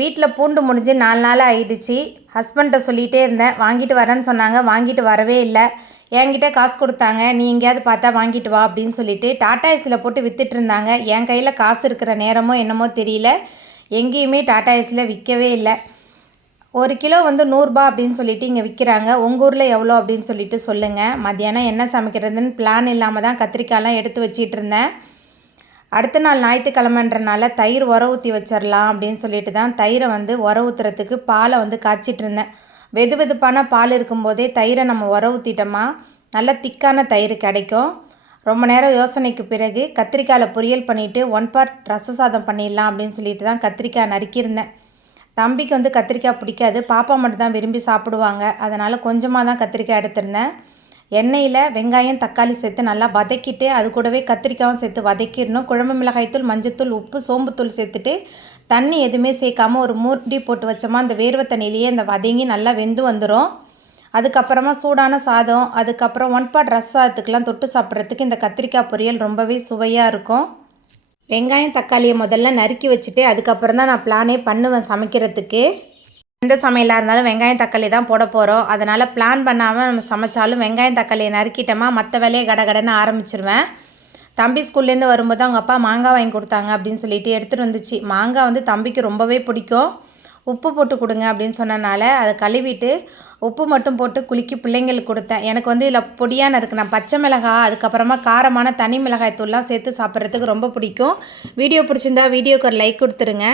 வீட்டில் பூண்டு முடிஞ்சு 4 நாள் ஆகிடுச்சு. ஹஸ்பண்ட்டை சொல்லிகிட்டே இருந்தேன், வாங்கிட்டு வரேன்னு சொன்னாங்க, வாங்கிட்டு வரவே இல்லை. என்கிட்ட காசு கொடுத்தாங்க, நீ எங்கேயாவது பார்த்தா வாங்கிட்டு வா அப்படின்னு சொல்லிட்டு டாடா ஏசியில் போட்டு விற்றுட்டு இருந்தாங்க. என் கையில் காசு இருக்கிற நேரமோ என்னமோ தெரியல, எங்கேயுமே டாடா ஏசியில் விற்கவே இல்லை. 1 கிலோ வந்து 100 ரூபா அப்படின்னு சொல்லிட்டு இங்கே விற்கிறாங்க. உங்கள் ஊரில் எவ்வளோ அப்படின்னு சொல்லிட்டு சொல்லுங்கள். மத்தியானம் என்ன சமைக்கிறதுன்னு பிளான் இல்லாமல் தான் கத்திரிக்காயெலாம் எடுத்து வச்சிட்டு இருந்தேன். அடுத்த நாள் ஞாயிற்றுக்கிழமைன்றனால தயிர் உர ஊற்றி வச்சிடலாம் அப்படின்னு சொல்லிட்டு தான் தயிரை வந்து உர ஊற்றுறதுக்கு பாலை வந்து காய்ச்சிட்டு இருந்தேன். வெது வெதுப்பான பால் இருக்கும்போதே தயிரை நம்ம உர ஊற்றிட்டோமா நல்ல திக்கான தயிர் கிடைக்கும். ரொம்ப நேரம் யோசனைக்கு பிறகு கத்திரிக்காயில் பொரியல் பண்ணிவிட்டு 1 part ரச சாதம் பண்ணிடலாம் அப்படின்னு சொல்லிட்டு தான் கத்திரிக்காய் நறுக்கியிருந்தேன். தம்பிக்கு வந்து கத்திரிக்காய் பிடிக்காது, பாப்பா மட்டும் தான் விரும்பி சாப்பிடுவாங்க. அதனால் கொஞ்சமாக தான் கத்திரிக்காய் எடுத்திருந்தேன். எண்ணெயில் வெங்காயம் தக்காளி சேர்த்து நல்லா வதக்கிட்டு அது கூடவே கத்திரிக்காயும் சேர்த்து வதக்கிடணும். குழம்பு மிளகாய்த்தூள், மஞ்சத்தூள், உப்பு, சோம்புத்தூள் சேர்த்துட்டு தண்ணி எதுவுமே சேர்க்காமல் ஒரு மூடி போட்டு வச்சோமா அந்த வேர்வை தண்ணியிலேயே அந்த வதங்கி நல்லா வெந்து வந்துடும். அதுக்கப்புறமா சூடான சாதம், அதுக்கப்புறம் 1 part ரச சாதத்துக்கெலாம் தொட்டு சாப்பிட்றதுக்கு இந்த கத்திரிக்காய் பொரியல் ரொம்பவே சுவையாக இருக்கும். வெங்காயம் தக்காளியை முதல்ல நறுக்கி வச்சுட்டு அதுக்கப்புறம் தான் நான் பிளானே பண்ணுவேன் சமைக்கிறதுக்கு. எந்த சமையலாக இருந்தாலும் வெங்காயம் தக்காளி தான் போட போகிறோம். அதனால் பிளான் பண்ணாமல் நம்ம சமைச்சாலும் வெங்காயம் தக்காளியை நறுக்கிட்டோமா மற்ற வேலையை கடகடன்னு ஆரம்பிச்சிருவேன். தம்பி ஸ்கூல்லேருந்து வரும்போது அவங்க அப்பா மாங்காய் வாங்கி கொடுத்தாங்க அப்படின்னு சொல்லிட்டு எடுத்துகிட்டு வந்துச்சு. மாங்காய் வந்து தம்பிக்கு ரொம்பவே பிடிக்கும். உப்பு போட்டு கொடுங்க அப்படின்னு சொன்னனால அதை கழுவிட்டு உப்பு மட்டும் போட்டு குலுக்கி பிள்ளைங்களுக்கு கொடுத்தேன். எனக்கு வந்து இதில் பொடியான இருக்குது, நான் பச்சை மிளகாய் அதுக்கப்புறமா காரமான தனி மிளகாய் தூள்லாம் சேர்த்து சாப்பிட்றதுக்கு ரொம்ப பிடிக்கும். வீடியோ பிடிச்சிருந்தா வீடியோக்கு ஒரு லைக் கொடுத்துருங்க.